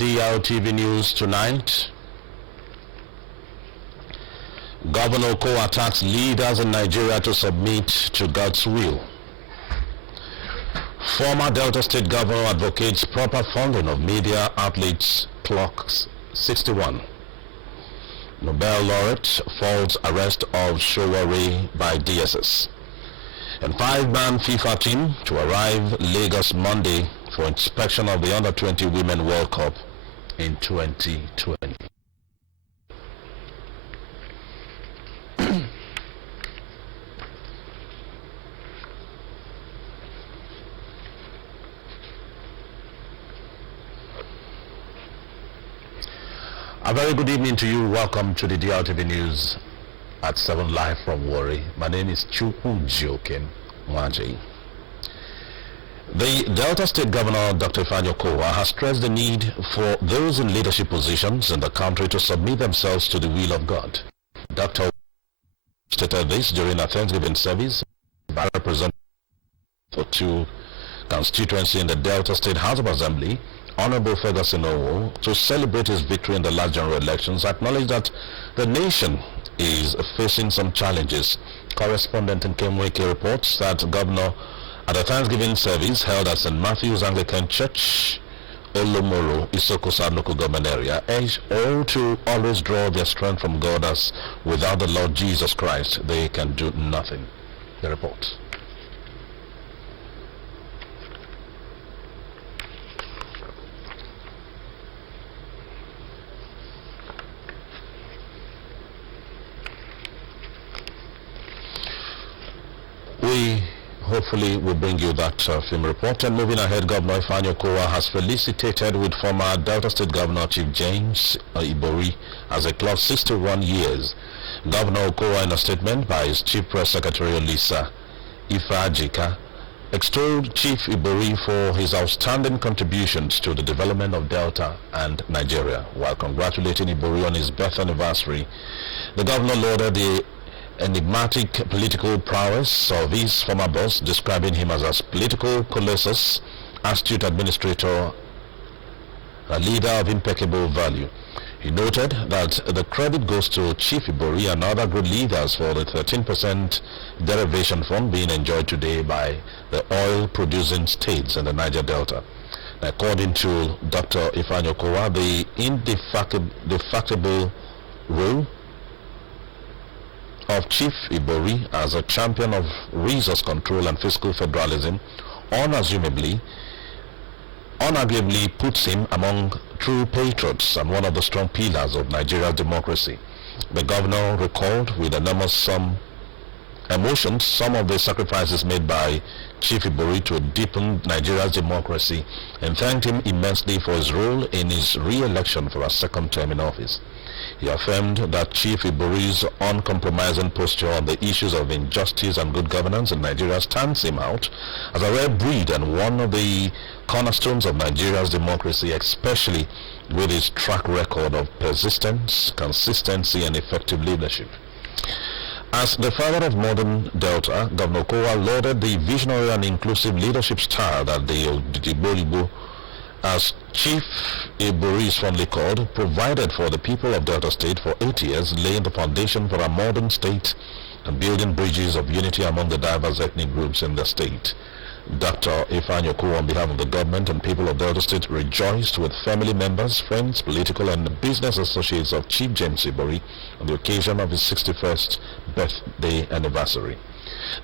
DRTV News tonight. Governor Okowa attacks leaders in Nigeria to submit to God's will. Former Delta State Governor advocates proper funding of media outlets, clocks 61. Nobel laureate falls arrest of Showore by DSS. And 5-man FIFA team to arrive Lagos Monday for inspection of the Under-20 Women World Cup in 2020. A very good evening to you. Welcome to the DRTV News at 7 live from Warri. My name is Chukwu Jokem Mwaji. The Delta State Governor, Dr. Ifeanyi Okowa, has stressed the need for those in leadership positions in the country to submit themselves to the will of God. Dr. stated this during a Thanksgiving service by representative for 2 constituency in the Delta State House of Assembly, Honorable Ferguson Owo, to celebrate his victory in the last general elections, acknowledged that the nation is facing some challenges. Correspondent in Kemweke reports that Governor, at a Thanksgiving service held at St. Matthew's Anglican Church, Olomoro, Isokosa local government area, urged all to always draw their strength from God, as without the Lord Jesus Christ they can do nothing. The report. We hopefully will bring you that film report. And moving ahead, Governor Ifeanyi Okowa has felicitated with former Delta State Governor Chief James Ibori as he clocked 61 years. Governor Okowa, in a statement by his Chief Press Secretary Lisa Ifeajika, extolled Chief Ibori for his outstanding contributions to the development of Delta and Nigeria. While congratulating Ibori on his birth anniversary, the governor lauded the enigmatic political prowess of his former boss, describing him as a political colossus, astute administrator, a leader of impeccable value. He noted that the credit goes to Chief Ibori and other good leaders for the 13% derivation fund being enjoyed today by the oil-producing states in the Niger Delta. According to Dr. Ifeanyi Okowa, the indefatigable role of Chief Ibori as a champion of resource control and fiscal federalism unarguably puts him among true patriots and one of the strong pillars of Nigeria's democracy. The governor recalled with enormous emotions some of the sacrifices made by Chief Ibori to deepen Nigeria's democracy, and thanked him immensely for his role in his re-election for a second term in office. He affirmed that Chief Ibori's uncompromising posture on the issues of injustice and good governance in Nigeria stands him out as a rare breed and one of the cornerstones of Nigeria's democracy, especially with his track record of persistence, consistency, and effective leadership. As the father of modern Delta, Governor Okowa lauded the visionary and inclusive leadership style that the Odigbo, as Chief Ibori is fondly called, provided for the people of Delta State for 8 years, laying the foundation for a modern state and building bridges of unity among the diverse ethnic groups in the state. Dr. Ifeanyi Okowa, on behalf of the government and people of Delta State, rejoiced with family members, friends, political and business associates of Chief James Ibori on the occasion of his 61st birthday anniversary.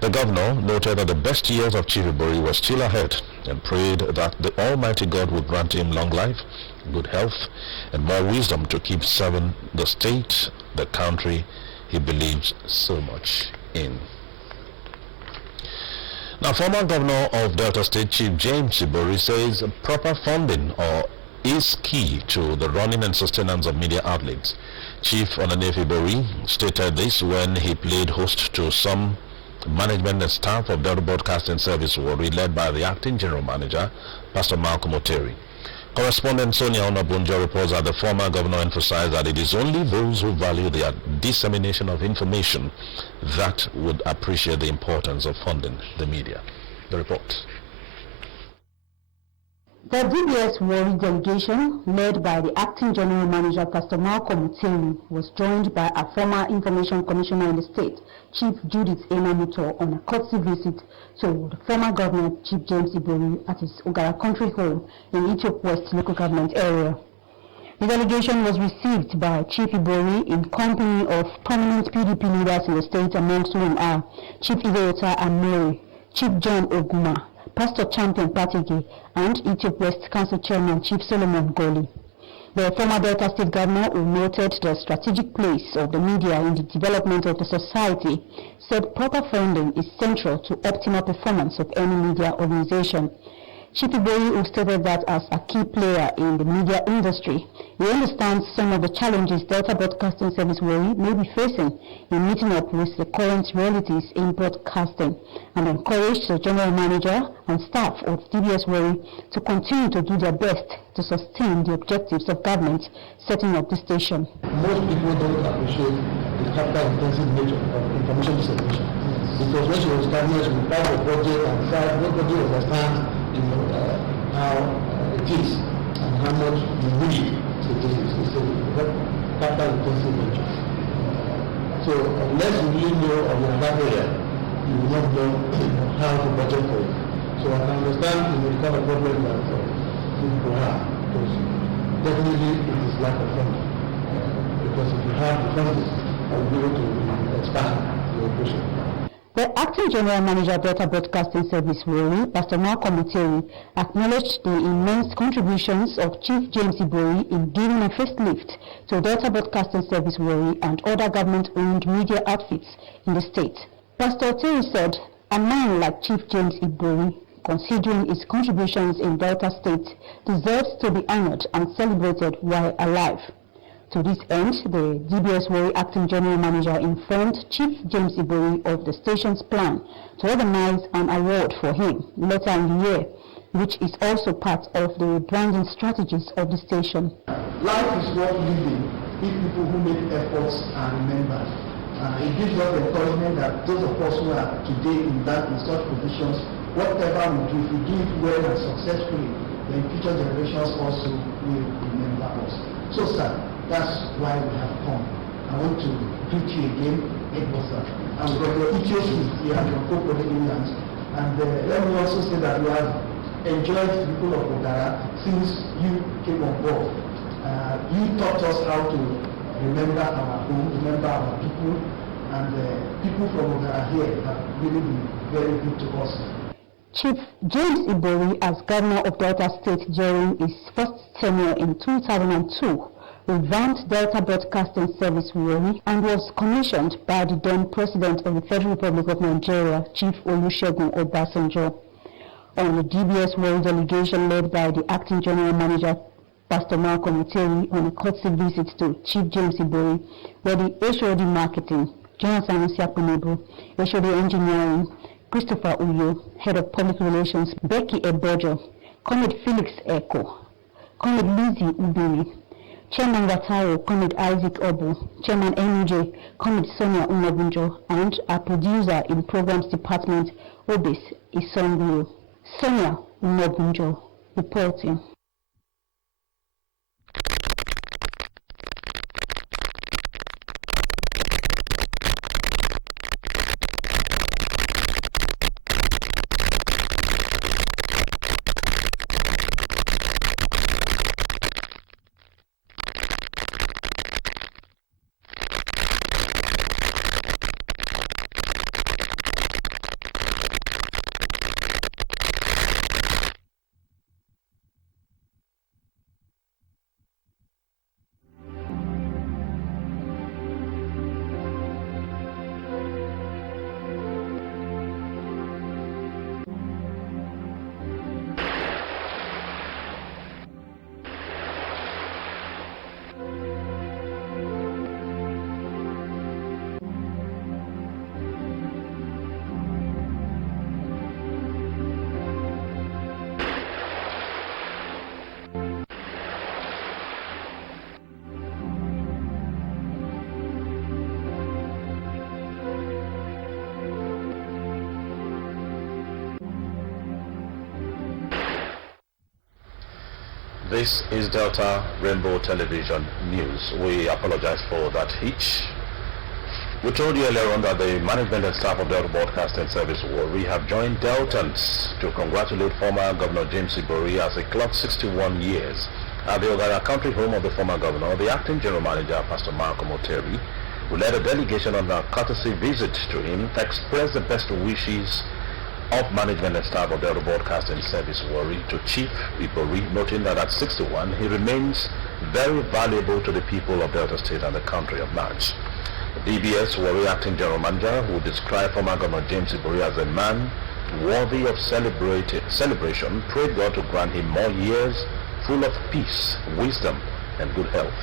The governor noted that the best years of Chief Ibori were still ahead and prayed that the Almighty God would grant him long life, good health, and more wisdom to keep serving the state, the country he believes so much in. Now, former governor of Delta State, Chief James Ibori, says proper funding is key to the running and sustenance of media outlets. Chief Onanefe Ibori stated this when he played host to some management and staff of Delta Broadcasting Service Warri, led by the acting general manager, Pastor Malcolm Oteri. Correspondent Sonia Onabunjo reports that the former governor emphasized that it is only those who value the dissemination of information that would appreciate the importance of funding the media. The report. The DBS Warri delegation, led by the Acting General Manager, Pastor Malcolm Muteri, was joined by a former Information Commissioner in the state, Chief Judith Enamuto, on a courtesy visit to the former Governor, Chief James Ibori, at his Ogara country home in Ethiope West local government area. The delegation was received by Chief Ibori in company of prominent PDP leaders in the state, amongst whom are Chief Ibeota Amori, Chief John Oguma, Pastor Champion Patigi, and Ethiope West Council Chairman Chief Solomon Goli. The former Delta State Governor, who noted the strategic place of the media in the development of the society, said proper funding is central to optimal performance of any media organization. Chief Ibori, who stated that as a key player in the media industry, he understands some of the challenges Delta Broadcasting Service Warri may be facing in meeting up with the current realities in broadcasting, and encouraged the General Manager and staff of DBS Warri to continue to do their best to sustain the objectives of government setting up the station. Most people don't appreciate the capital-intensive nature of information distribution, because when she was established, we pass the budget and decide nobody understands how it is and how much you need it is. It's a capital-intensive nature. So unless you really know of your area, you will not know how to budget for it. So I can understand the kind of problem that people have, because definitely it is lack of funding. Because if you have the funding, I will be able to expand the operation. The Acting General Manager of Delta Broadcasting Service Warri, Pastor Malcolm Muteri, acknowledged the immense contributions of Chief James Ibori in giving a facelift to Delta Broadcasting Service Warri and other government-owned media outfits in the state. Pastor Muteri said, a man like Chief James Ibori, considering his contributions in Delta State, deserves to be honored and celebrated while alive. To this end, the DBS Warri Acting General Manager informed Chief James Ibori of the station's plan to organize an award for him later in the year, which is also part of the branding strategies of the station. Life is worth living if people who make efforts are remembered. It gives us encouragement that those of us who are today in such positions, whatever we do, if we do it well and successfully, then future generations also will remember us. So, sir, that's why we have come. I want to greet you again, Edbosa. And Dr. Ethiopians here from Coco Indians. And let me also say that we have enjoyed the people of Ogara since you came on board. You taught us how to remember our home, remember our people, and people from Ogara here have really been very good to us. Chief James Ibori, as Governor of Delta State during his first tenure in 2002, revamped Delta Broadcasting Service Warri and was commissioned by the then President of the Federal Republic of Nigeria, Chief Olusegun Obasanjo. On the DBS Warri delegation led by the Acting General Manager, Pastor Malcolm Muteri, on a courtesy visit to Chief James Ibori, were the HOD Marketing, Jonathan Siakunebu, HOD Engineering, Christopher Uyo, Head of Public Relations, Becky Ebojo, Comrade Felix Eko, Comrade Lizzie Ubiri, Chairman Watayo, Comrade Isaac Obu, Chairman NUJ, Comrade Sonia Umabunjo, and our producer in Programs Department, Obis Isonguru. Sonia Umabunjo, reporting. This is Delta Rainbow Television News. We apologize for that hitch. We told you earlier on that the management and staff of Delta Broadcasting Service we have joined Deltans to congratulate former Governor James Ibori as he clocked 61 years. At the Ogara country home of the former governor, the acting general manager, Pastor Malcolm Oteri, who led a delegation on a courtesy visit to him, expressed the best wishes of management and staff of Delta Broadcasting Service Warri to Chief Ibori, noting that at 61 he remains very valuable to the people of Delta State and the country at large. The DBS Warri acting general manager, who described former Governor James Ibori as a man worthy of celebration, prayed God to grant him more years full of peace, wisdom, and good health.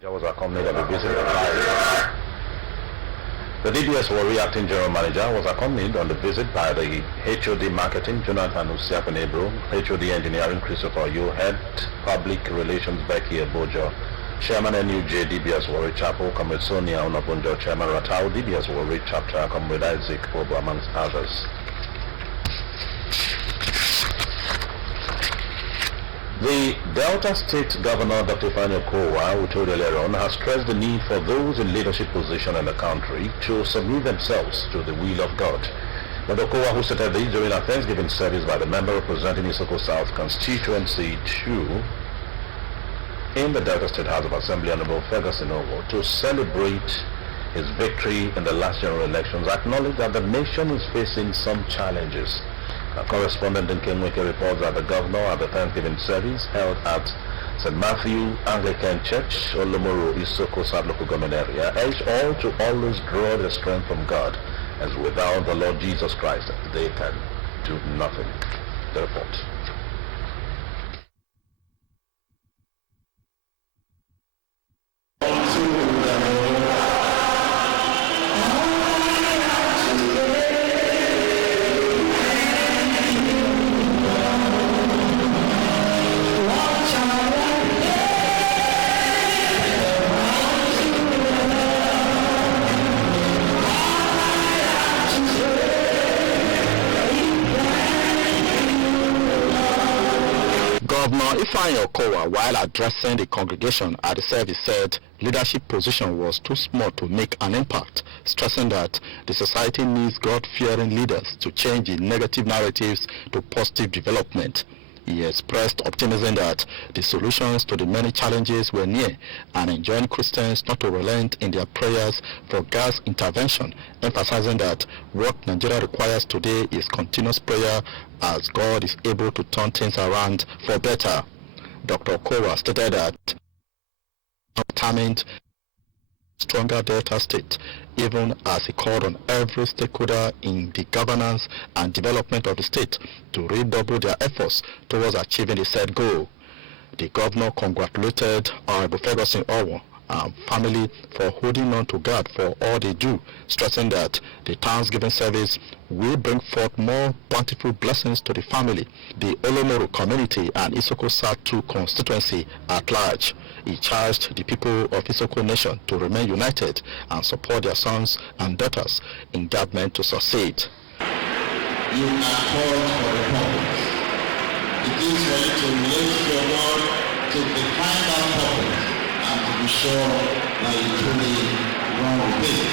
Manager was accompanied on the visit by the DBS Warri acting general manager was accompanied on the visit by the HOD marketing Jonathan Usiakonebro, HOD engineering Christopher Yu, head public relations Becky Ebojo, chairman NUJ DBS Warri Chapel, Comrade Sonia Unapunjo, chairman Ratau DBS Warri chapter, Comrade Isaac Bobo, amongst others. The Delta State Governor, Dr. Fanny Okowa, we told earlier on, has stressed the need for those in leadership position in the country to submit themselves to the will of God. Dr. Okowa, who stated this during a Thanksgiving service by the member representing Isoko South Constituency 2 in the Delta State House of Assembly, Honorable Ferguson Owo, to celebrate his victory in the last general elections, acknowledged that the nation is facing some challenges. A correspondent in Kenweke reports that the governor at the Thanksgiving service held at St. Matthew Anglican Church, Olomoro, Isoko South Local Government Area, urged all to always draw their strength from God, as without the Lord Jesus Christ, they can do nothing. The report. Governor Ifeanyi Okowa, while addressing the congregation at the service, said leadership position was too small to make an impact, stressing that the society needs God-fearing leaders to change the negative narratives to positive development. He expressed optimism that the solutions to the many challenges were near and enjoined Christians not to relent in their prayers for God's intervention, emphasizing that what Nigeria requires today is continuous prayer as God is able to turn things around for better. Dr. Okowa stated that determined stronger Delta State, even as he called on every stakeholder in the governance and development of the state to redouble their efforts towards achieving the said goal. The governor congratulated Honorable Ferguson Owo and family for holding on to God for all they do, stressing that the Thanksgiving service will bring forth more bountiful blessings to the family, the Olomoro community and Isoko South 2 constituency at large. He charged the people of Isoko Nation to remain united and support their sons and daughters in government to succeed. You are called for the purpose. It is for you to relate to your God, to define that purpose, and to be sure that you truly run with it.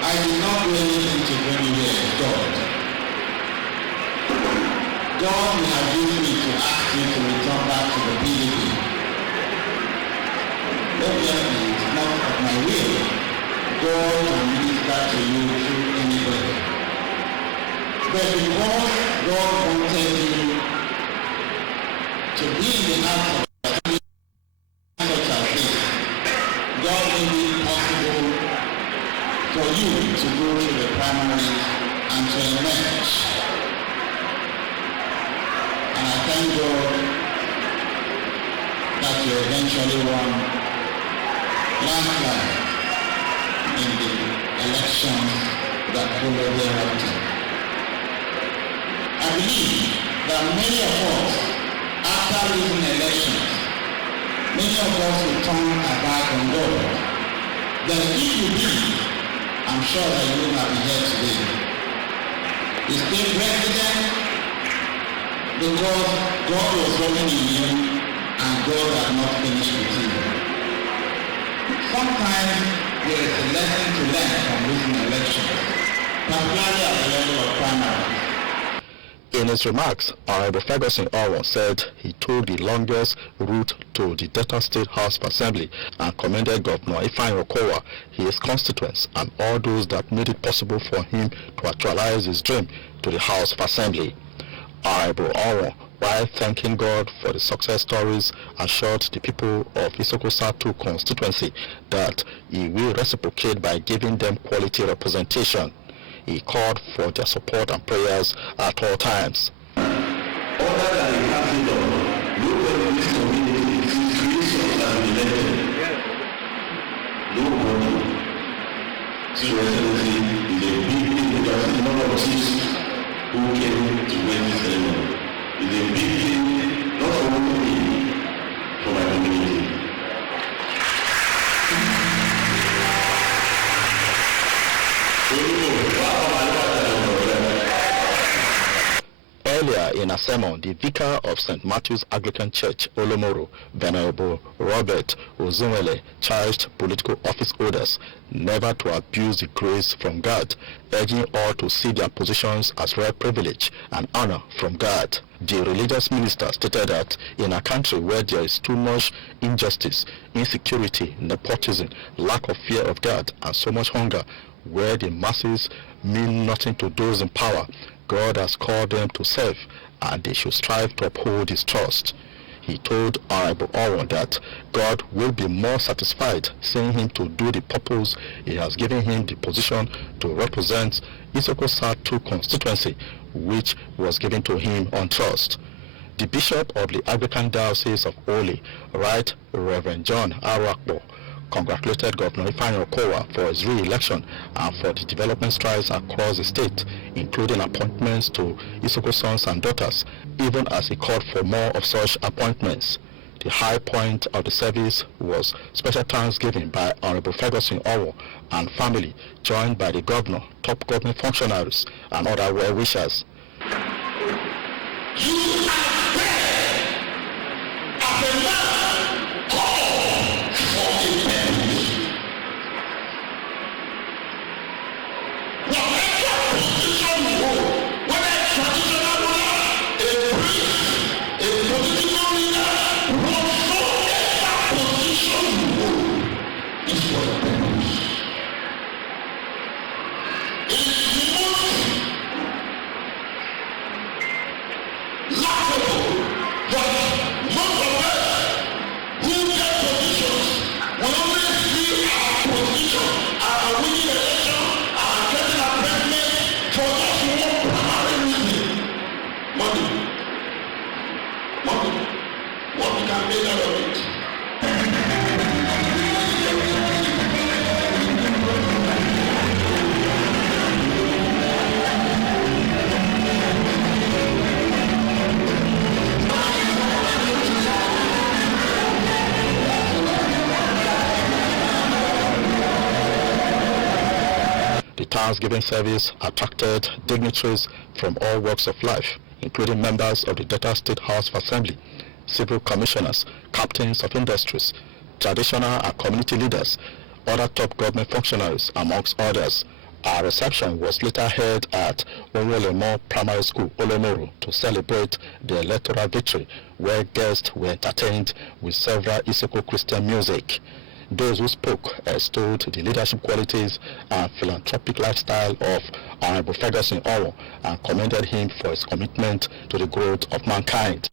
I did not do anything to bring you here, God. God will have used me to ask you to return back to the PDP. Obviously, it's not of my will. God will minister to you through anybody. But because God wanted you to be in the hands of such as this, God made it possible for you to go to the primaries and to emerge. And I thank God that you eventually won landslide in the elections that followed thereafter. I believe that many of us, after losing elections, many of us will turn our back on God. Then if you did, I'm sure that you will not be here today. You stay president because God was working in you and God had not finished with you. Sometimes there is a lesson to learn from losing elections, particularly at the level of primaries. In his remarks, Honorable Ferguson Owo said he took the longest route to the Delta State House of Assembly and commended Governor Ifeanyi Okowa, his constituents, and all those that made it possible for him to actualize his dream to the House of Assembly. Honorable Owo, while thanking God for the success stories, assured the people of Isoko South 2 constituency that he will reciprocate by giving them quality representation. He called for their support and prayers at all times. Other than the capital, nobody in this community since creation has been elected. Nobody. So Excellency is a big thing because the number of chiefs who came to win this ceremony is a big thing, not for me, for my community. Earlier in a sermon, the vicar of St. Matthew's Anglican Church, Olomoro, Venerable Robert Ozumele, charged political office holders never to abuse the grace from God, urging all to see their positions as rare privilege and honor from God. The religious minister stated that in a country where there is too much injustice, insecurity, nepotism, lack of fear of God, and so much hunger, where the masses mean nothing to those in power, God has called them to serve, and they should strive to uphold his trust. He told Honorable Owo that God will be more satisfied seeing him to do the purpose he has given him the position to represent Isoko South 2 constituency, which was given to him on trust. The Bishop of the Anglican Diocese of Oli, Right Reverend John Arakpo, congratulated Governor Ifeanyi Okowa for his re-election and for the development strides across the state, including appointments to Isoko sons and daughters, even as he called for more of such appointments. The high point of the service was special thanksgiving by Honorable Ferguson Owo and family, joined by the governor, top government functionaries, and other well-wishers. You are there as a man called for a purpose. Whatever position you hold, whether it's traditional ruler, a priest, a political leader, whatsoever position you hold is for a purpose. It's not laughable that most of us who get positions will only see our position, our winning election, our getting appointment for just one primary reason. Money. Money. What we can make out of it. The Thanksgiving service attracted dignitaries from all walks of life, including members of the Delta State House of Assembly, civil commissioners, captains of industries, traditional and community leaders, other top government functionaries, amongst others. Our reception was later held at Onwolemo Primary School, Olomoro, to celebrate the electoral victory, where guests were entertained with several Isoko Christian music. Those who spoke extolled the leadership qualities and philanthropic lifestyle of Honorable Ferguson Owo and commended him for his commitment to the growth of mankind.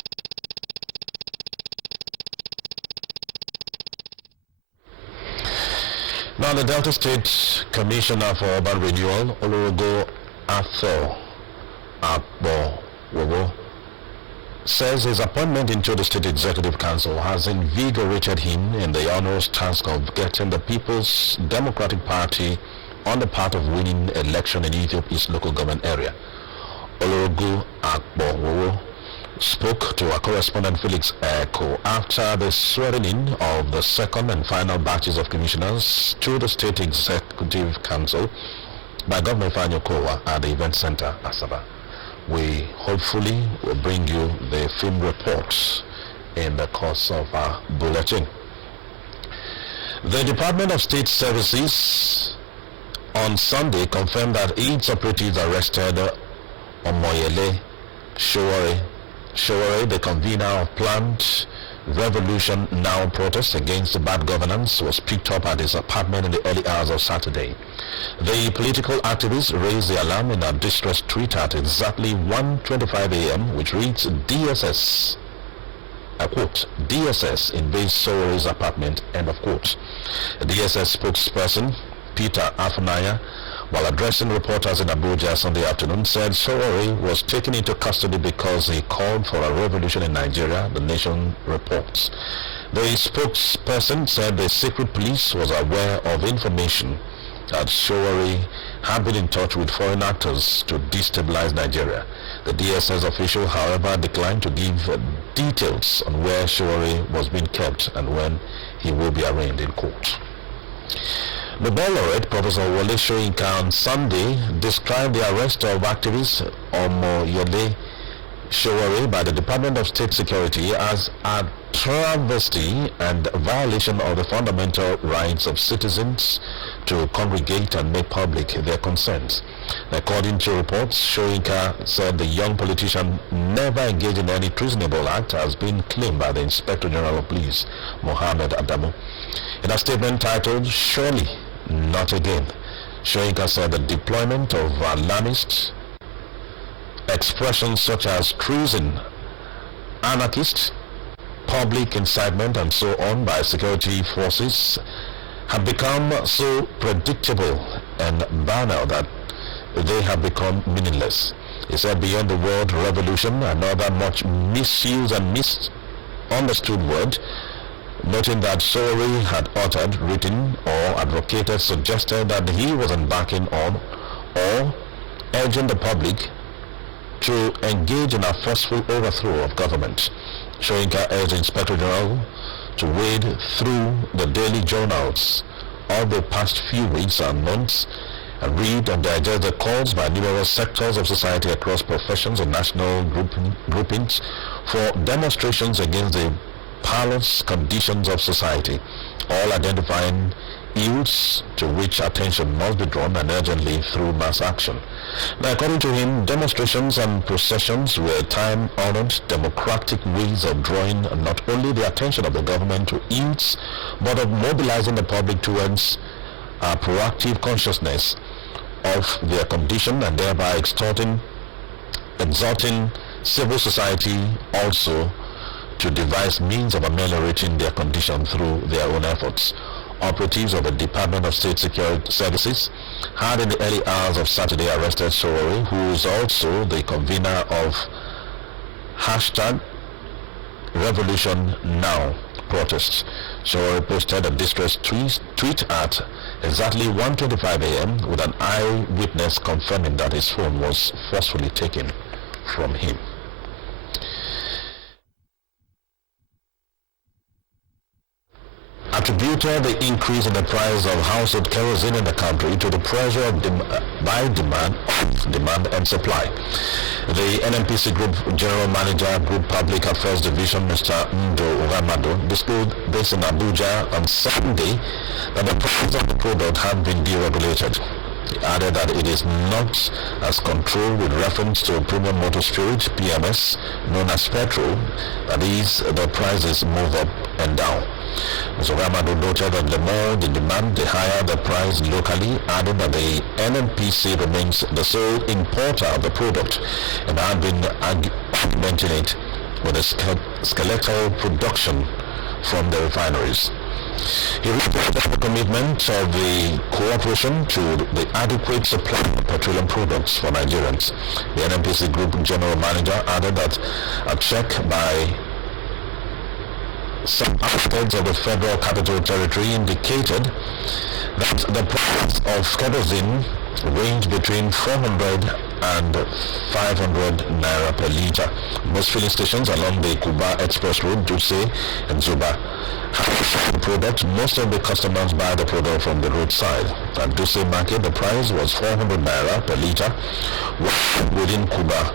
Now, the Delta State Commissioner for Urban Renewal, Oluogo Arthur Akbo Wogo, says his appointment into the State Executive Council has invigorated him in the onerous task of getting the People's Democratic Party on the path of winning election in Ethiopia's local government area. Olorogu Akbowowo spoke to our correspondent Felix Eko after the swearing-in of the second and final batches of commissioners to the State Executive Council by Governor Ifeanyi Okowa at the event center, Asaba. We hopefully will bring you the film reports in the course of our bulletin. The Department of State Services on Sunday confirmed that 8 operatives arrested Omoyele Showore, the convener of planned Revolution Now protest against the bad governance, was picked up at his apartment in the early hours of Saturday. The political activist raised the alarm in a distress tweet at exactly 1:25 a.m., which reads, DSS, I quote, DSS invades Showore's apartment, end of quote. The DSS spokesperson, Peter Afunaya, while addressing reporters in Abuja Sunday afternoon, said Showore was taken into custody because he called for a revolution in Nigeria, the Nation reports. The spokesperson said the secret police was aware of information that Showore had been in touch with foreign actors to destabilize Nigeria. The DSS official, however, declined to give details on where Showore was being kept and when he will be arraigned in court. Nobel laureate Professor Wole Soyinka on Sunday described the arrest of activist Omoyele Showore by the Department of State Security as a travesty and violation of the fundamental rights of citizens to congregate and make public their concerns. According to reports, Soyinka said the young politician never engaged in any treasonable act, has been claimed by the Inspector General of Police, Mohammed Adamu. In a statement titled, Surely Not Again, Soyinka said the deployment of alarmist expressions such as treason, anarchist, public incitement, and so on by security forces have become so predictable and banal that they have become meaningless. He said beyond the word revolution, another much misused and misunderstood word, noting that Showore had uttered, written, or advocated, suggested that he was embarking on or urging the public to engage in a forceful overthrow of government. Soyinka urged the Inspector General to wade through the daily journals of the past few weeks and months and read and digest the calls by numerous sectors of society across professions and national groupings for demonstrations against the perilous conditions of society, all identifying ills to which attention must be drawn and urgently through mass action. Now, according to him, demonstrations and processions were time-honored democratic ways of drawing not only the attention of the government to ills, but of mobilizing the public towards a proactive consciousness of their condition and thereby exhorting civil society also to devise means of ameliorating their condition through their own efforts. Operatives of the Department of State Security Services had in the early hours of Saturday arrested Showore, who is also the convener of #RevolutionNow protests. Showore posted a distress tweet at exactly 1:25 a.m. with an eyewitness confirming that his phone was forcefully taken from him. Attributed the increase in the price of household kerosene in the country to the pressure of demand and supply. The NNPC Group General Manager, Group Public Affairs Division, Mr. Ndo Uramado, disclosed this in Abuja on Sunday that the price of the product had been deregulated. He added that it is not as controlled with reference to premium motor spirit, PMS, known as petrol, that is, the prices move up and down. Mr. Ramado noted that the more the demand, the higher the price locally, adding that the NNPC remains the sole importer of the product and had been augmenting it with a skeletal production from the refineries. He reiterated the commitment of the cooperation to the adequate supply of petroleum products for Nigerians. The NNPC Group General Manager added that a check by some aspects of the Federal Capital Territory indicated that the price of kerosene ranged between 400 and 500 naira per litre. Most filling stations along the Kuba Express Road, Duse and Zuba have the product. Most of the customers buy the product from the roadside. At Duse Market, the price was 400 naira per litre. Within Kuba,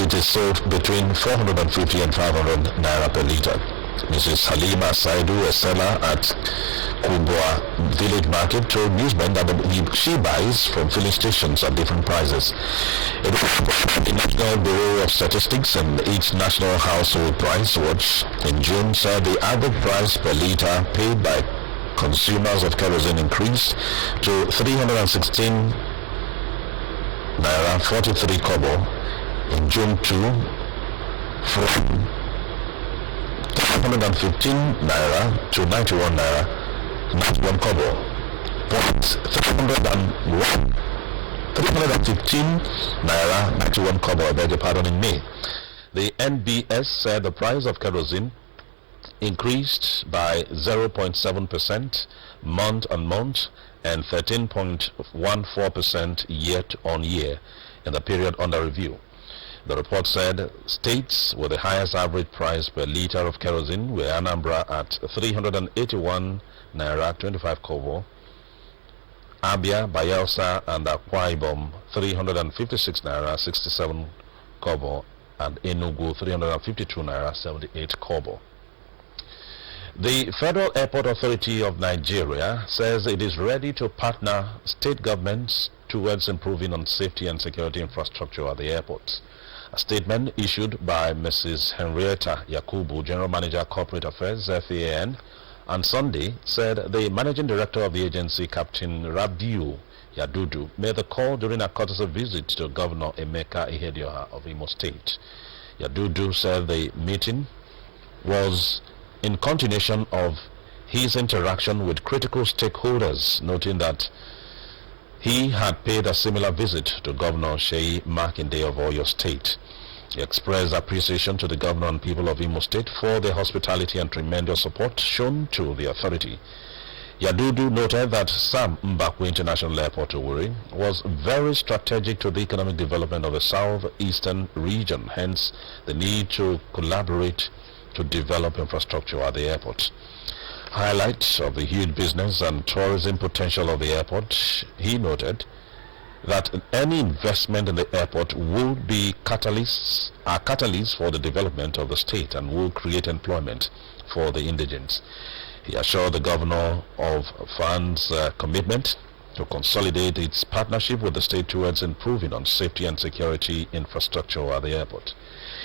it is sold between 450 and 500 naira per litre. Mrs. Halima Saidu, a seller at Kubwa Village Market, told newsmen that she buys from filling stations at different prices. The National Bureau of Statistics and each National Household Price Watch in June said the average price per litre paid by consumers of kerosene increased to 316 naira 43 kobo in June 2 from 315 naira to 91 naira 91 kobo. 315 naira 91 kobo, I beg your pardon, in May. The NBS said the price of kerosene increased by 0.7% month on month and 13.14% year on year in the period under review. The report said states with the highest average price per litre of kerosene were Anambra at 381 naira 25 kobo, Abia, Bayelsa and Akwa Ibom 356 naira 67 kobo, and Enugu 352 naira 78 kobo. The Federal Airport Authority of Nigeria says it is ready to partner state governments towards improving on safety and security infrastructure at the airports. A statement issued by Mrs. Henrietta Yakubu, General Manager Corporate Affairs, FAN, on Sunday said the Managing Director of the agency, Captain Rabiu Yadudu, made the call during a courtesy visit to Governor Emeka Ihedioha of Imo State. Yadudu said the meeting was in continuation of his interaction with critical stakeholders, noting that he had paid a similar visit to Governor Sheyi Makinde of Oyo State. He expressed appreciation to the governor and people of Imo State for their hospitality and tremendous support shown to the authority. Yadudu noted that Sam Mbakwe International Airport, Owerri, was very strategic to the economic development of the southeastern region, hence the need to collaborate to develop infrastructure at the airport. Highlights of the huge business and tourism potential of the airport, he noted that any investment in the airport will be catalysts for the development of the state and will create employment for the indigents. He assured the governor of Fund's commitment to consolidate its partnership with the state towards improving on safety and security infrastructure at the airport.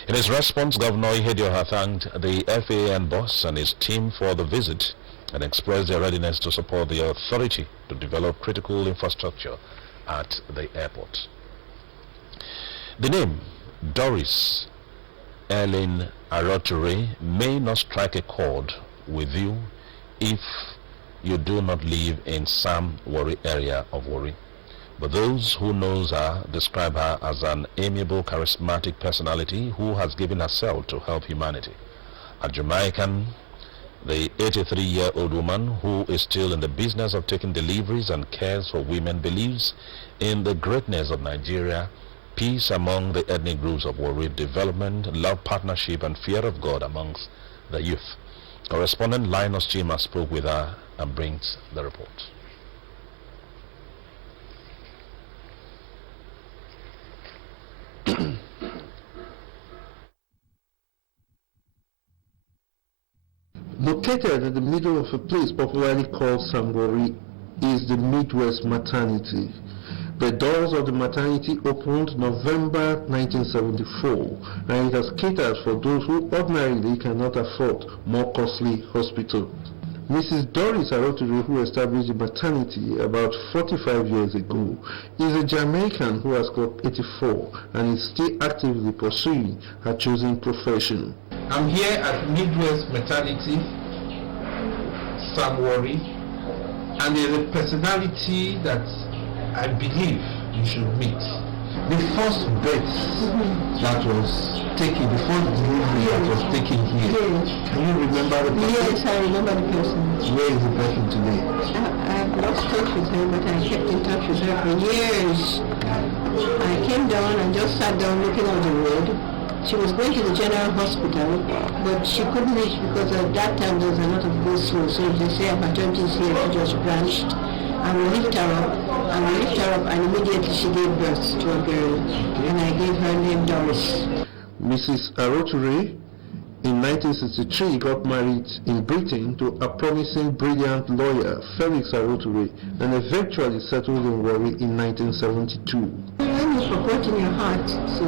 In his response, Governor Ihedioha thanked the FAN boss and his team for the visit and expressed their readiness to support the authority to develop critical infrastructure at the airport. The name Doris Ellen Aroture may not strike a chord with you if you do not live in Sam Warri area of Warri. But those who knows her describe her as an amiable, charismatic personality who has given herself to help humanity. A Jamaican, the 83-year-old woman who is still in the business of taking deliveries and cares for women believes in the greatness of Nigeria, peace among the ethnic groups of Warri, development, love, partnership, and fear of God amongst the youth. Correspondent Linus Chima spoke with her and brings the report. Located in the middle of a place popularly called Sambori is the Midwest Maternity. The doors of the maternity opened November 1974, and it has catered for those who ordinarily cannot afford more costly hospitals. Mrs. Doris Aroture, who established the maternity about 45 years ago, is a Jamaican who has clocked 84 and is still actively pursuing her chosen profession. I'm here at Midwest Maternity, Samwari, and there's a personality that I believe you should meet. The first birth that was taken, the first delivery that was taken here. Yes. Can you remember the person? Yes, I remember the person. Where is the person today? I've lost touch with her, but I kept in touch with her for years. I came down and just sat down looking on the road. She was going to the general hospital, but she couldn't reach because at that time there was a lot of go-slow. So they say opportunities here, she just branched. And we lift her up, and immediately she gave birth to a girl. And I gave her name Doris. Mrs. Aroture in 1963 got married in Britain to a promising, brilliant lawyer, Felix Aroture, and eventually settled in Warri in 1972. When you purport in your heart to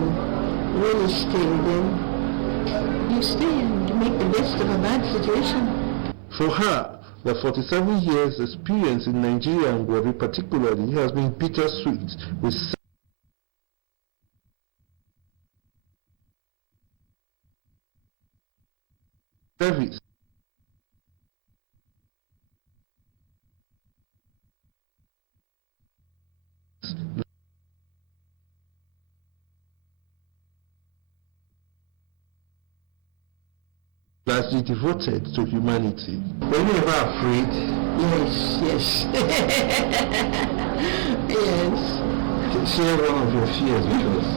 really stay, then you stay and make the best of a bad situation. For her, the 47 years experience in Nigeria and Warri particularly has been bittersweet, with service largely devoted to humanity. Were you ever afraid? Yes. Yes. Share one of your fears with us.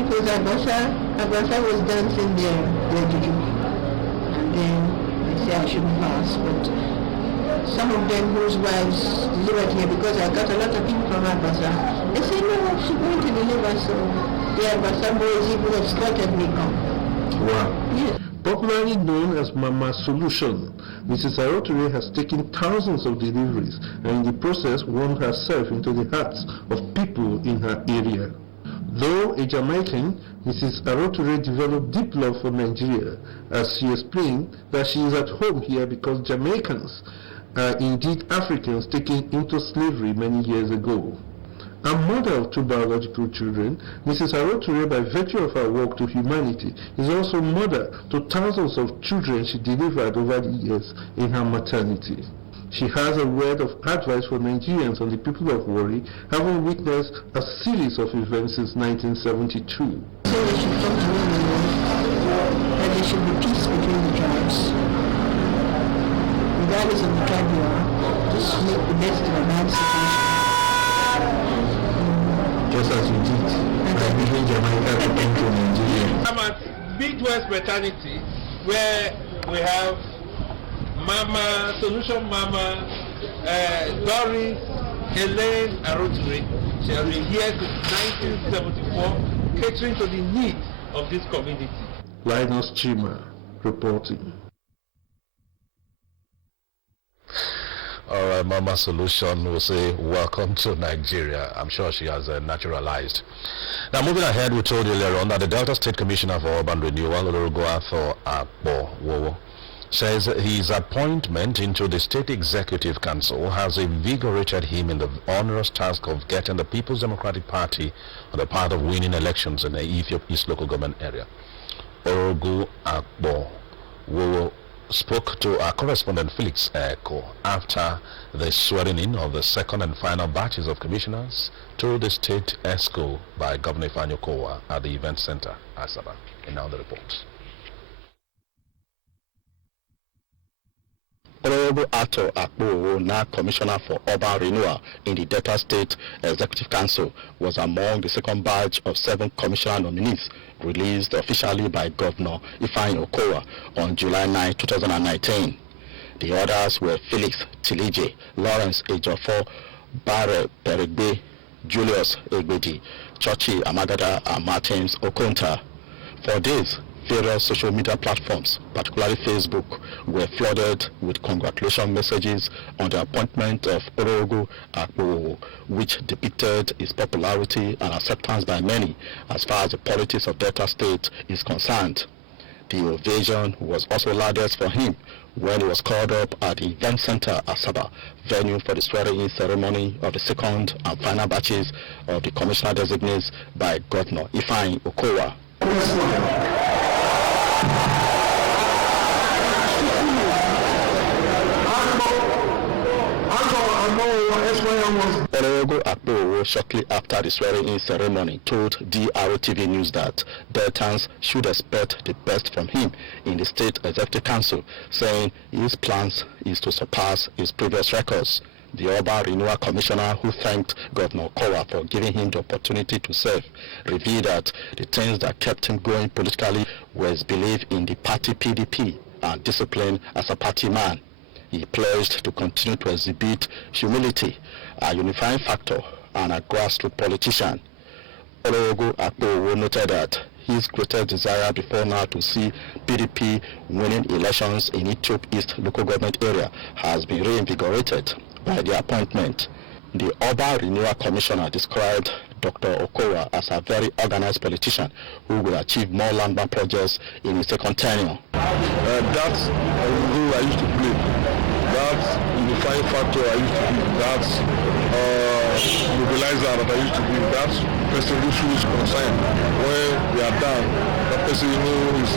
Because Abasa was dancing there, and then I said I shouldn't pass, but some of them whose wives delivered here, because I got a lot of people from Abasa, they said no, she's going to deliver, so the Abasa boys even escorted me come. Wow. Yes. Popularly known as Mama Solution, Mrs. Aroture has taken thousands of deliveries and in the process won herself into the hearts of people in her area. Though a Jamaican, Mrs. Aroture developed deep love for Nigeria, as she explained that she is at home here because Jamaicans are indeed Africans taken into slavery many years ago. A mother of two biological children, Mrs. Aroture, by virtue of her work to humanity, is also mother to thousands of children she delivered over the years in her maternity. She has a word of advice for Nigerians and the people of Warri, having witnessed a series of events since 1972. So they should come to one another, that there should be peace between the tribes. Regardless of the tribe you are, just make the best of a bad situation. Just as you did by leaving Jamaica to come to Nigeria. I'm at Midwest Maternity, where we have Mama, Solution Mama, Doris, Elaine Aroture. She has been here since 1974, catering to the needs of this community. Linus Chima reporting. All right, Mama Solution will say, welcome to Nigeria. I'm sure she has naturalized. Now, moving ahead, we told you earlier on that the Delta State Commissioner for Urban Renewal, Olurugo Akpo, says his appointment into the State Executive Council has invigorated him in the onerous task of getting the People's Democratic Party on the path of winning elections in the Ethiopia East local government area. Olurugo Akpo spoke to our correspondent Felix Eko after the swearing-in of the second and final batches of commissioners to the state ESCO by Governor Ifeanyi Okowa at the event center, Asaba. And now the report. Honorable Ato Akpo, now Commissioner for Urban Renewal in the Delta State Executive Council, was among the second batch of 7 commissioner nominees released officially by Governor Ifeanyi Okowa on July 9, 2019. The others were Felix Tilije, Lawrence Ejiofor, Bare Peregbe, Julius Egbedi, Chochi Amagada, and Martins Okonta. For this, various social media platforms, particularly Facebook, were flooded with congratulation messages on the appointment of Olurugo Akpo, which depicted his popularity and acceptance by many as far as the politics of Delta State is concerned. The ovation was also loudest for him when he was called up at the event center Asaba, venue for the swearing-in ceremony of the second and final batches of the commissioner designates by Governor Ifeanyi Okowa. Honorable Akpo, shortly after the swearing-in ceremony, told Drtv News that Deltans should expect the best from him in the State Executive Council, saying his plans is to surpass his previous records. The Oba Renewal Commissioner, who thanked Governor Kowa for giving him the opportunity to serve, revealed that the things that kept him going politically was belief in the party PDP and discipline as a party man. He pledged to continue to exhibit humility, a unifying factor, and a grassroots politician. Ologo Akpo noted that his greatest desire before now to see PDP winning elections in Ethiopia East local government area has been reinvigorated by the appointment. The Oba Renewal Commissioner described Dr. Okowa as a very organized politician who will achieve more landmark projects in his second tenure. That's a role I used to play. That's unifying factor I used to be. That's mobilizer that I used to be. That's person who is concerned when they are down. That person who is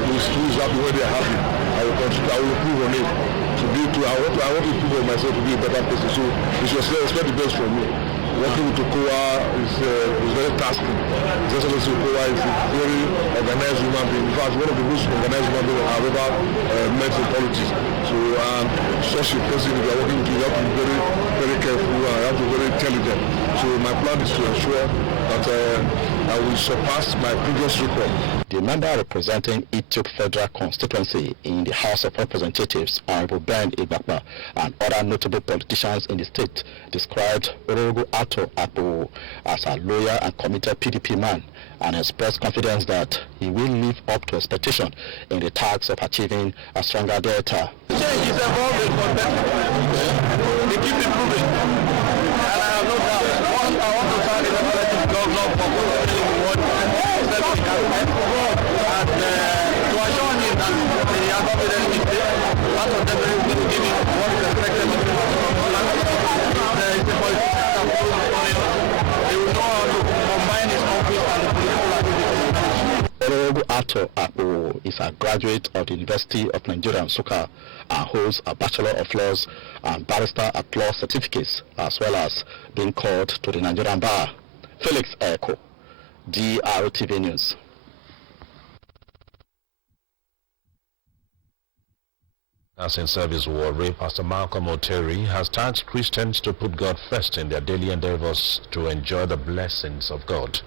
happy when they are happy. I will improve on it. I want to improve on myself to be a better person. So you should expect the best from me. Working with Okowa is very tasking. Especially Okowa is a very organized human being. In fact, one of the most organized human beings I've ever met in politics. So such a person, if you are working with you, you have to be very, very careful and you have to be very intelligent. So my plan is to ensure that I will surpass my previous record. The member representing Ethiopia Federal Constituency in the House of Representatives, Honorable Ben Igbakba, and other notable politicians in the state described Orogo Ato Akpo as a loyal and committed PDP man and expressed confidence that he will live up to expectation in the task of achieving a stronger Delta. Change is evolving for better. They keep improving. And I have no doubt. I want to thank the representative governor for considering what he cabinet and to assure him that he has not made any mistake. Part of them will give him what is expected of him. There is a politician that follows his money. He will know how to combine his office and the political activities. Orogo Ato Akpo is a graduate of the University of Nigeria, Nsukka, and holds a Bachelor of Laws and Barrister at Law certificates, as well as being called to the Nigerian Bar. Felix Eko, Drtv News. As in service warrior, Pastor Malcolm Oteri has tasked Christians to put God first in their daily endeavors to enjoy the blessings of God.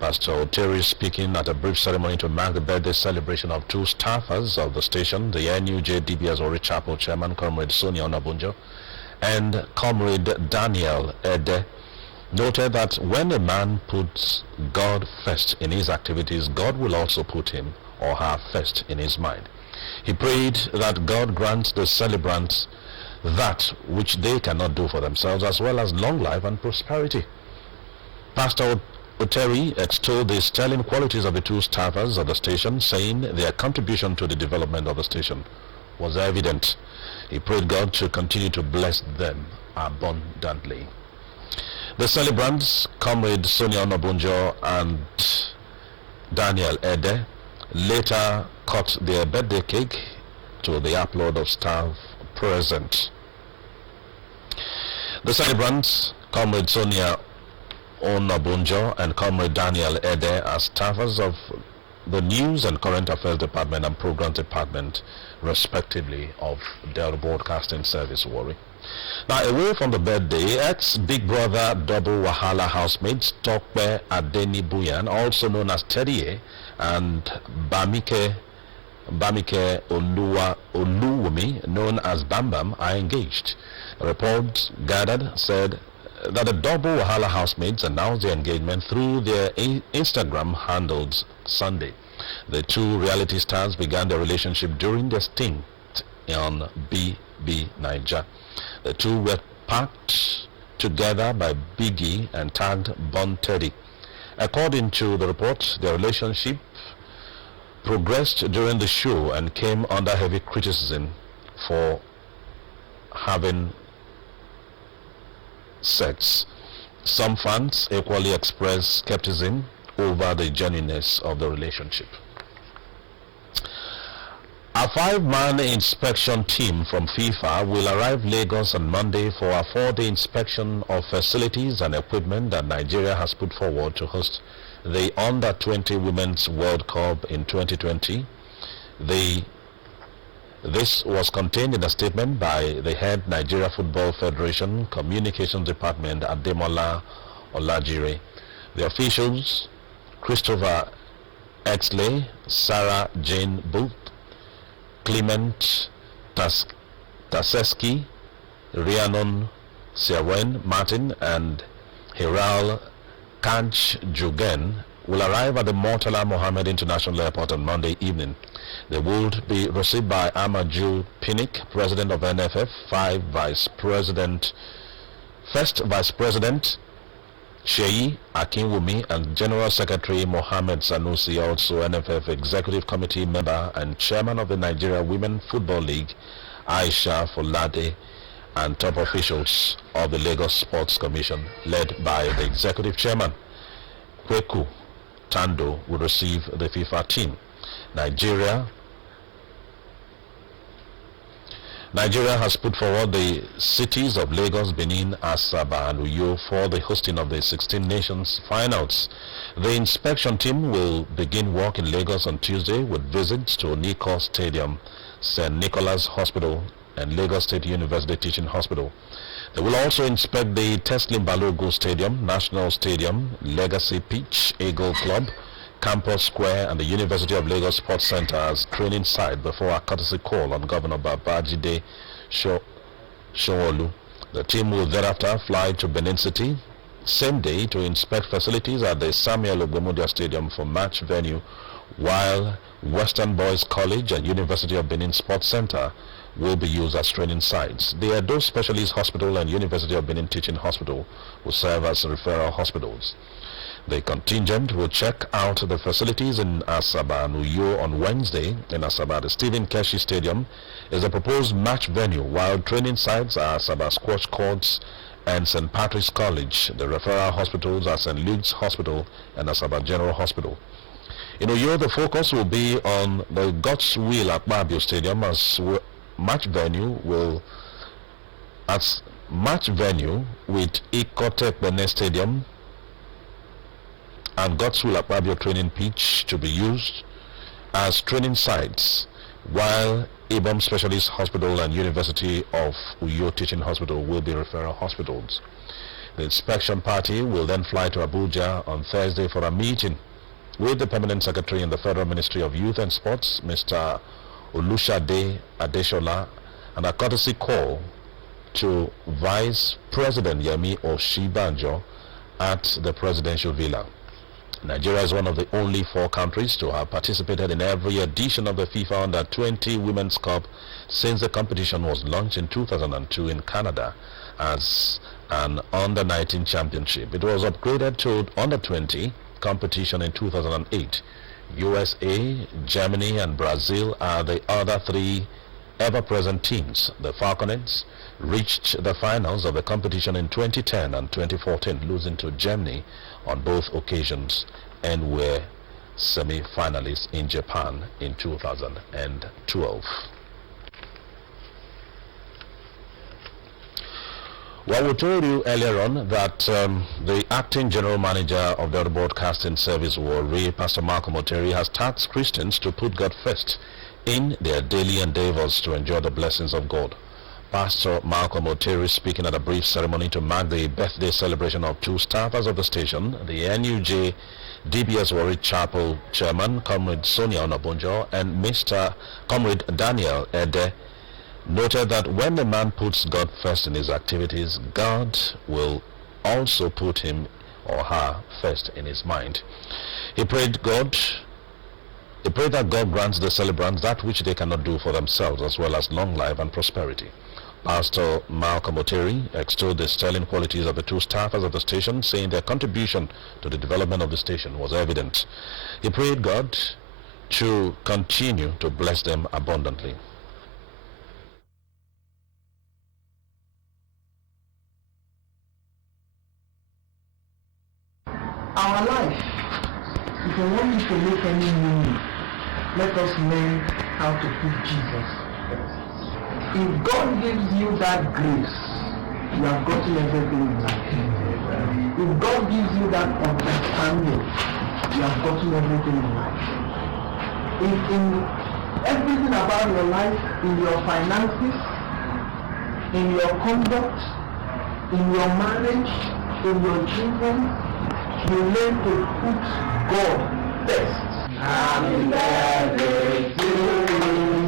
Pastor Oteri speaking at a brief ceremony to mark the birthday celebration of two staffers of the station, the NUJDB Azori Chapel Chairman, Comrade Sonia Onabunjo, and Comrade Daniel Ede, noted that when a man puts God first in his activities, God will also put him or her first in his mind. He prayed that God grants the celebrants that which they cannot do for themselves, as well as long life and prosperity. Pastor Oteri extolled the sterling qualities of the two staffers of the station, saying their contribution to the development of the station was evident. He prayed God to continue to bless them abundantly. The celebrants, Comrade Sonia Onabunjo and Daniel Ede, later cut their birthday cake to the upload of staff present. The celebrants, Comrade Sonia Onabunjo and Comrade Daniel Ede, are staffers of the News and Current Affairs Department and Programs Department, respectively, of Delta Broadcasting Service, Warri. Now, away from the birthday, ex-Big Brother double Wahala housemates Tokpe Adeni Buyan, also known as Teddy, and Bamike Oluwumi, known as Bam Bam, are engaged. A report gathered said that the double Wahala housemates announced their engagement through their Instagram handles Sunday. The two reality stars began their relationship during their stint on BB Niger. The two were packed together by Biggie and tagged Bon Teddy. According to the report, their relationship progressed during the show and came under heavy criticism for having sex. Some fans equally expressed skepticism over the genuineness of the relationship. A 5-man inspection team from FIFA will arrive Lagos on Monday for a 4-day inspection of facilities and equipment that Nigeria has put forward to host the Under-20 Women's World Cup in 2020. This was contained in a statement by the head Nigeria Football Federation Communications Department Ademola Olajire. The officials, Christopher Exley, Sarah Jane Booth, Clement Taseski, Rhiannon Siawen Martin, and Hiral Kanch Jugen will arrive at the Murtala Mohammed International Airport on Monday evening. They will be received by Amaju Pinnick, President of NFF, First Vice President Sheyi Akinwumi, and General Secretary Mohammed Sanusi, also NFF Executive Committee member and Chairman of the Nigeria Women Football League, Aisha Folade, and top officials of the Lagos Sports Commission, led by the Executive Chairman, Kweku Tando, will receive the FIFA team. Nigeria has put forward the cities of Lagos, Benin, Asaba, and Uyo for the hosting of the 16 Nations finals. The inspection team will begin work in Lagos on Tuesday with visits to Nikko Stadium, St. Nicholas Hospital, and Lagos State University Teaching Hospital. They will also inspect the Teslim Balogun Stadium, National Stadium, Legacy Pitch, Eagle Club, Campus Square, and the University of Lagos Sports Center as training site before a courtesy call on Governor Babajide Sanwo-Olu. The team will thereafter fly to Benin City same day to inspect facilities at the Samuel Ogbomodia Stadium for match venue, while Western Boys College and University of Benin Sports Center will be used as training sites. The Edo Specialist Hospital and University of Benin Teaching Hospital will serve as referral hospitals. The contingent will check out the facilities in Asaba and Uyo on Wednesday. In Asaba, the Stephen Keshi Stadium is a proposed match venue, while training sites are Asaba Squash Courts and St. Patrick's College. The referral hospitals are St. Luke's Hospital and Asaba General Hospital. In Uyo, the focus will be on the God's Will at Babio Stadium as match venue with Ikotep Benin Stadium and Godswill Akpabio training pitch to be used as training sites, while Ibom Specialist Hospital and University of Uyo Teaching Hospital will be referral hospitals. The inspection party will then fly to Abuja on Thursday for a meeting with the Permanent Secretary in the Federal Ministry of Youth and Sports, Mr. Olushade Adeshola, and a courtesy call to Vice President Yemi Oshibanjo at the Presidential Villa. Nigeria is one of the only 4 countries to have participated in every edition of the FIFA Under-20 Women's Cup since the competition was launched in 2002 in Canada as an Under-19 championship. It was upgraded to Under-20 competition in 2008. USA, Germany, and Brazil are the other 3 ever-present teams. The Falconets reached the finals of the competition in 2010 and 2014, losing to Germany on both occasions, and were semi-finalists in Japan in 2012. Well, we told you earlier on that the acting general manager of the Broadcasting Service, Warri, Pastor Malcolm Oteri, has tasked Christians to put God first in their daily endeavors to enjoy the blessings of God. Pastor Malcolm Oteri, speaking at a brief ceremony to mark the birthday celebration of 2 staffers of the station, the NUJ DBS Warri Chapel Chairman, Comrade Sonia Onabonjo, and Mr. Comrade Daniel Ede, noted that when a man puts God first in his activities, God will also put him or her first in his mind. He prayed that God grants the celebrants that which they cannot do for themselves, as well as long life and prosperity. Pastor Malcolm Oteri extolled the sterling qualities of the 2 staffers of the station, saying their contribution to the development of the station was evident. He prayed God to continue to bless them abundantly. Our life, if you want it to make any meaning, let us learn how to put Jesus first. If God gives you that grace, you have gotten everything in life. If God gives you that understanding, you have gotten everything in life. If in everything about your life, in your finances, in your conduct, in your marriage, in your children, you learn to put God first. Happy birthday to you.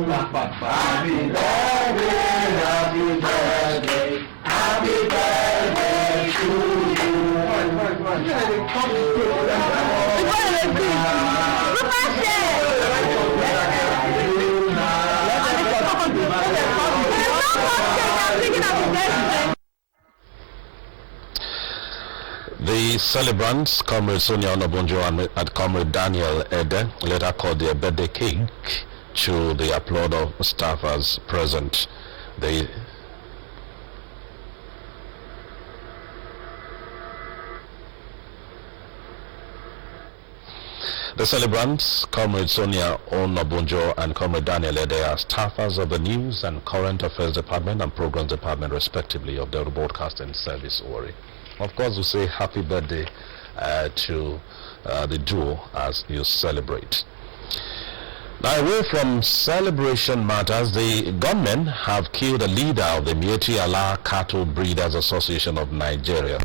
Happy birthday, happy birthday, happy birthday to you. The celebrants, Comrade Sonia Onobonjo and Comrade Daniel Ede, later called their birthday cake to the applaud of staffers present. The celebrants, Comrade Sonia Onobonjo and Comrade Daniel Ede, are staffers of the News and Current Affairs Department and Programs Department, respectively, of the Broadcasting Service, Ori. Of course, we say happy birthday to the duo as you celebrate. Now, away from celebration matters, the gunmen have killed a leader of the Mieti Allah Cattle Breeders Association of Nigeria.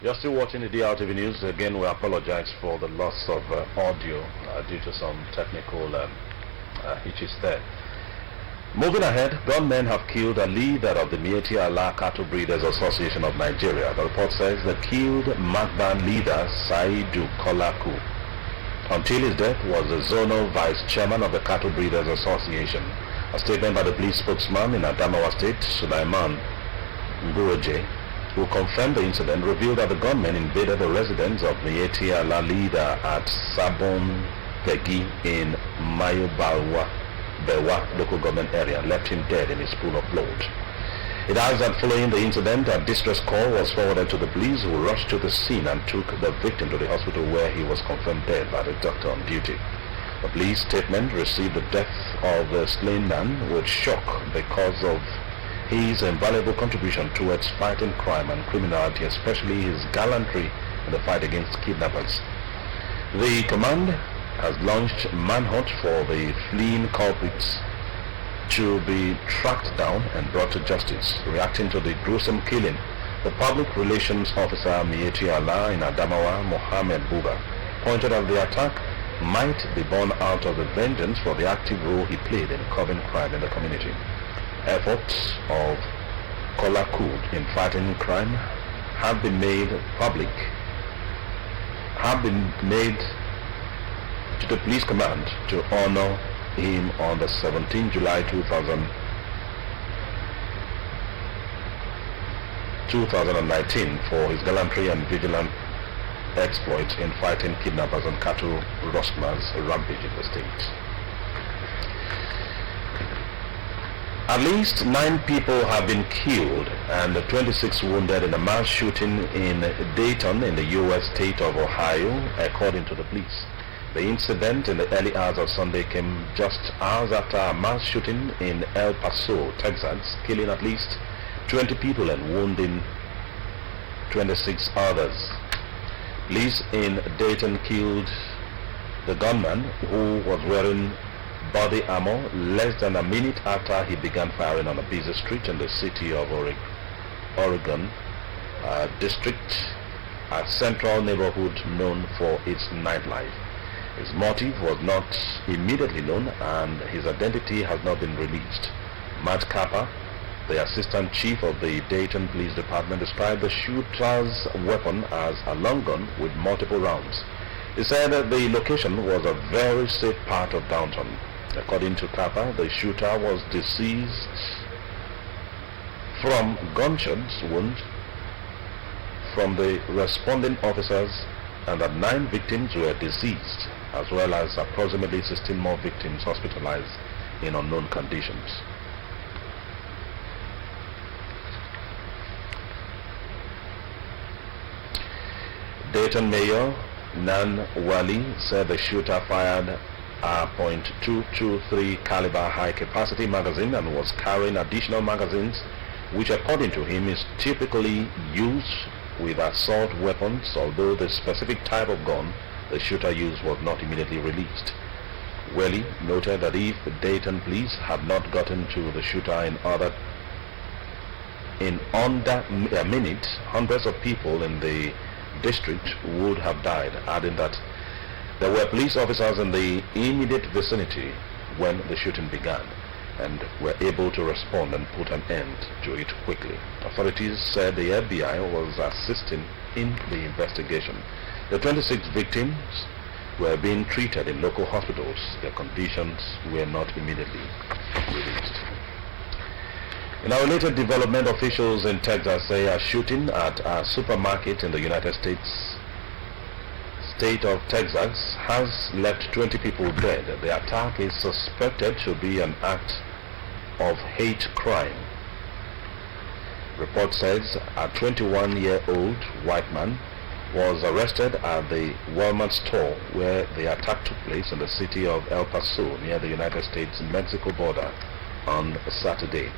You're still watching the Drtv News. Again, we apologize for the loss of audio due to some technical hitches there. Moving ahead, gunmen have killed a leader of the Mieti Allah Cattle Breeders Association of Nigeria. The report says they killed Magban leader Saidu Kolaku. Until his death was the zonal vice chairman of the Cattle Breeders Association. A statement by the police spokesman in Adamawa State, Sulaiman Nguroje, who confirmed the incident, revealed that the gunmen invaded the residence of Mieti Allah leader at Sabon Pegi in Mayobalwa Bewa local government area and left him dead in his pool of blood. It adds that following the incident, a distress call was forwarded to the police, who rushed to the scene and took the victim to the hospital, where he was confirmed dead by the doctor on duty. The police statement received the death of the slain man with shock because of his invaluable contribution towards fighting crime and criminality, especially his gallantry in the fight against kidnappers. The command has launched manhunt for the fleeing culprits to be tracked down and brought to justice. Reacting to the gruesome killing, the public relations officer Mieti Allah in Adamawa, Mohammed Buba, pointed out the attack might be born out of the vengeance for the active role he played in curbing crime in the community. Efforts of Kolakud in fighting crime have been made public, to the police command to honor him on the 17th July 2019 for his gallantry and vigilant exploits in fighting kidnappers and cattle rustlers rampage in the state. At least 9 people have been killed and 26 wounded in a mass shooting in Dayton in the U.S. state of Ohio, according to the police. The incident in the early hours of Sunday came just hours after a mass shooting in El Paso, Texas, killing at least 20 people and wounding 26 others. Police in Dayton killed the gunman, who was wearing body armor, less than a minute after he began firing on a busy street in the city of Oregon district, a central neighborhood known for its nightlife. His motive was not immediately known and his identity has not been released. Matt Kappa, The assistant chief of the Dayton Police Department described the shooter's weapon as a long gun with multiple rounds. He said that the location was a very safe part of downtown. According to Kappa, the shooter was deceased from gunshot wounds from the responding officers, and that 9 victims were deceased, as well as approximately 16 more victims hospitalized in unknown conditions. Dayton Mayor Nan Wali said the shooter fired a .223 caliber high-capacity magazine and was carrying additional magazines, which according to him is typically used with assault weapons, although the specific type of gun the shooter used was not immediately released. Wali noted that if Dayton police had not gotten to the shooter in under a minute, hundreds of people in the district would have died, adding that there were police officers in the immediate vicinity when the shooting began and were able to respond and put an end to it quickly. Authorities said the FBI was assisting in the investigation. The 26 victims were being treated in local hospitals. Their conditions were not immediately released. In our related development, officials in Texas say a shooting at a supermarket in the United States state of Texas has left 20 people dead. The attack is suspected to be an act of hate crime. Report says a 21-year-old white man was arrested at the Walmart store where the attack took place in the city of El Paso near the United States-Mexico border on Saturday.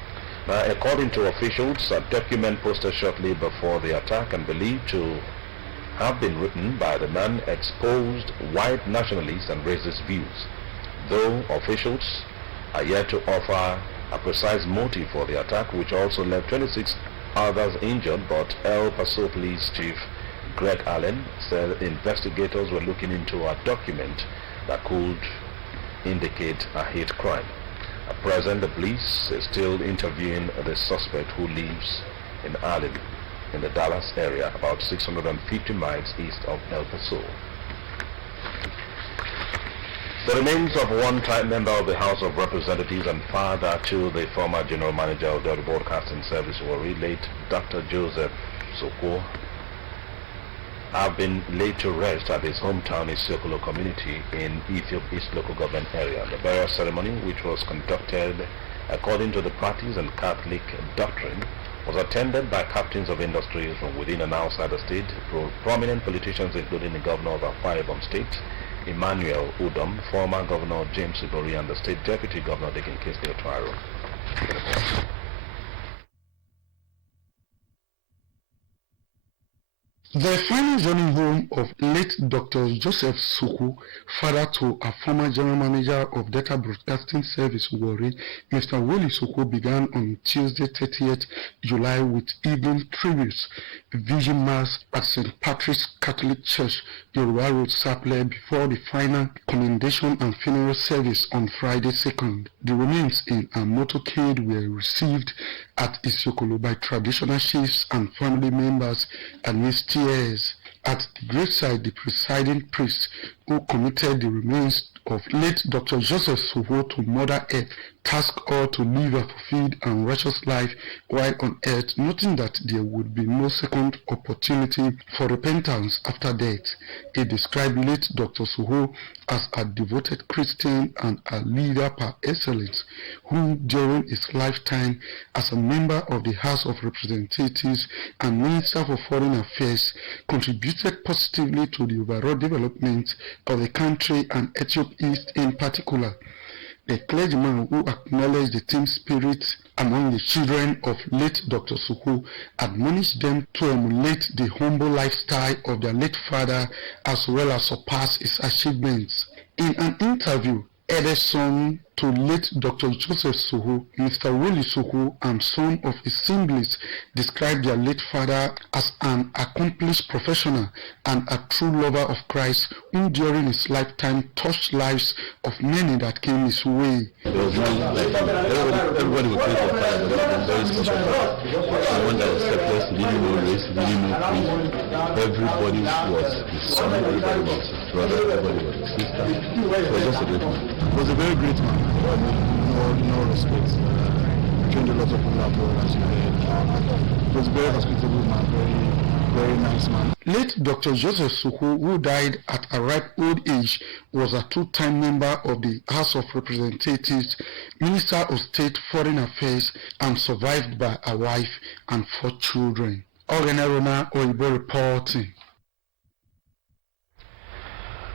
Now, according to officials, a document posted shortly before the attack and believed to have been written by the man exposed white nationalist and racist views, though officials are yet to offer a precise motive for the attack, which also left 26 others injured. But El Paso Police Chief Greg Allen said investigators were looking into a document that could indicate a hate crime. At present, the police is still interviewing the suspect, who lives in Allen in the Dallas area, about 650 miles east of El Paso. The remains of one tribe member of the House of Representatives and father to the former general manager of the Broadcasting Service, Warri, late Dr. Joseph Soko, have been laid to rest at his hometown Isiokolo community in Ethiopia East local government area. The burial ceremony, which was conducted according to the practice and Catholic doctrine, was attended by captains of industries from within and outside the state, prominent politicians including the governor of Akwa Ibom State, Emmanuel Udom, former governor James Ibori, and the state deputy governor Dikin Kingsley Otuaro. The final journey home of late Dr. Joseph Suku, father to a former general manager of Delta Broadcasting Service, Warri, Mr. Willie Suku, began on Tuesday, 30th July with evening tributes, Vision Mass at St. Patrick's Catholic Church, Yoruba Road, Saple, before the final commendation and funeral service on Friday 2nd. The remains in a motorcade were received at Isiokolo by traditional chiefs and family members amidst tears. At the graveside, the presiding priest, who committed the remains of late Dr. Joseph Soho to Mother Earth, tasked all to live a fulfilled and righteous life while on earth, noting that there would be no second opportunity for repentance after death. He described late Dr. Soho as a devoted Christian and a leader par excellence, who during his lifetime as a member of the House of Representatives and Minister for Foreign Affairs contributed positively to the overall development of the country and Ethiopia East in particular. The clergyman, who acknowledged the team spirit among the children of late Dr. Suku, admonished them to emulate the humble lifestyle of their late father as well as surpass his achievements. In an interview, Edison to late Dr. Joseph Soho, Mr. Willie Soho, and some of his siblings described their late father as an accomplished professional and a true lover of Christ, who during his lifetime touched lives of many that came his way. There was no, everybody would pray for fire, but it was very special. The one that was selfless, he didn't know race, he didn't know creed. Everybody was his son, everybody was his brother, everybody was his sister. He was just a great man. He was a very great man. No respect. Trained a lot of people abroad, as you heard. He was a very hospitable man, very nice man. Late Dr. Joseph Soho, who died at a ripe old age, was a two-time member of the House of Representatives, Minister of State Foreign Affairs, and survived by a wife and 4 children. Ogenarona Oibo reporting.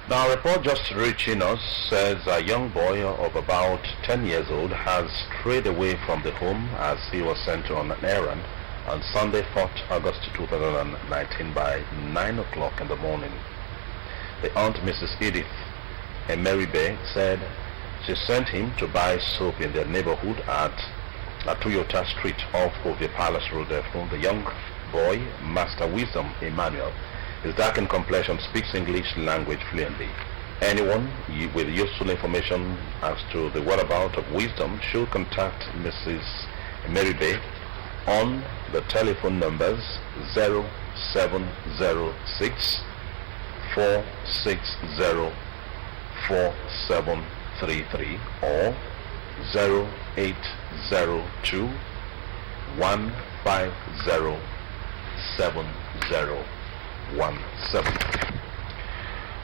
Now, a report just reaching us says a young boy of about 10 years old has strayed away from the home as he was sent on an errand on Sunday, 4th August 2019 by 9 o'clock in the morning. The aunt, Mrs. Edith Mary Bay, said she sent him to buy soap in their neighborhood at Toyota Street off Ovia Palace Road. Therefore, the young boy, Master Wisdom Emmanuel, his dark in complexion, speaks English language fluently. Anyone with useful information as to the whereabouts of Wisdom should contact Mrs. Mary Bay on the telephone numbers 0706 460 4733 or 0802 150 7017.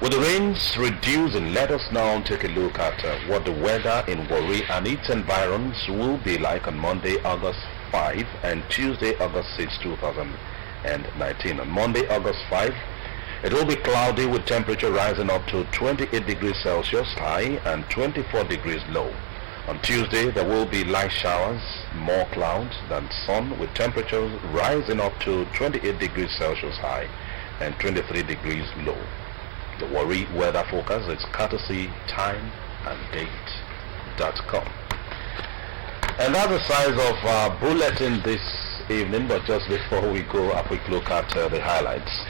With the rains reducing, let us now take a look at what the weather in Warri and its environs will be like on Monday, August 5 and Tuesday, August 6, 2019. On Monday, August 5, it will be cloudy with temperature rising up to 28 degrees Celsius high and 24 degrees low. On Tuesday, there will be light showers, more clouds than sun, with temperatures rising up to 28 degrees Celsius high and 23 degrees low. The Warri weather forecast is courtesy timeanddate.com. And that's the size of our bulletin this evening, but just before we go, a quick look at the highlights.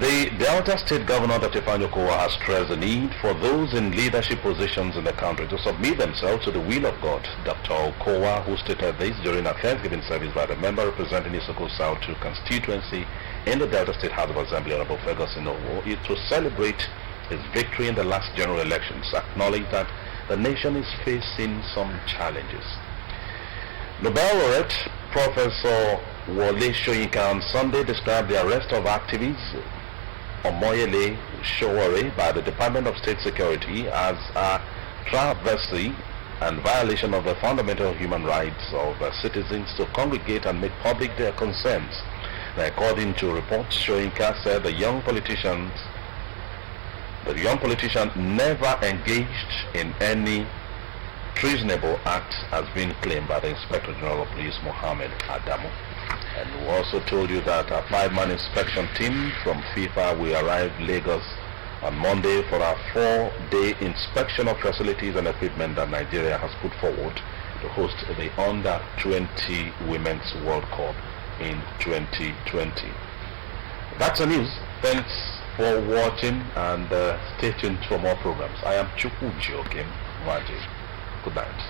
The Delta State Governor, Dr. Kowa, has stressed the need for those in leadership positions in the country to submit themselves to the will of God. Dr. Kowa, who stated this during a Thanksgiving service by the member representing Isoko South 2 constituency in the Delta State House of Assembly, Honorable Ferguson Owo, is to celebrate his victory in the last general elections, acknowledge that the nation is facing some challenges. Nobel laureate Professor Wole Soyinka on Sunday described the arrest of activists Omoyele Sowore by the Department of State Security as a travesty and violation of the fundamental human rights of citizens to congregate and make public their concerns. Now, according to reports, Soyinka said the young politician never engaged in any treasonable act has been claimed by the Inspector General of Police, Mohammed Adamu. And we also told you that a 5-man inspection team from FIFA will arrive Lagos on Monday for a 4-day inspection of facilities and equipment that Nigeria has put forward to host the Under-20 Women's World Cup in 2020. That's the news. Thanks for watching and stay tuned for more programs. I am Chukwuji Okim Waji. Good night.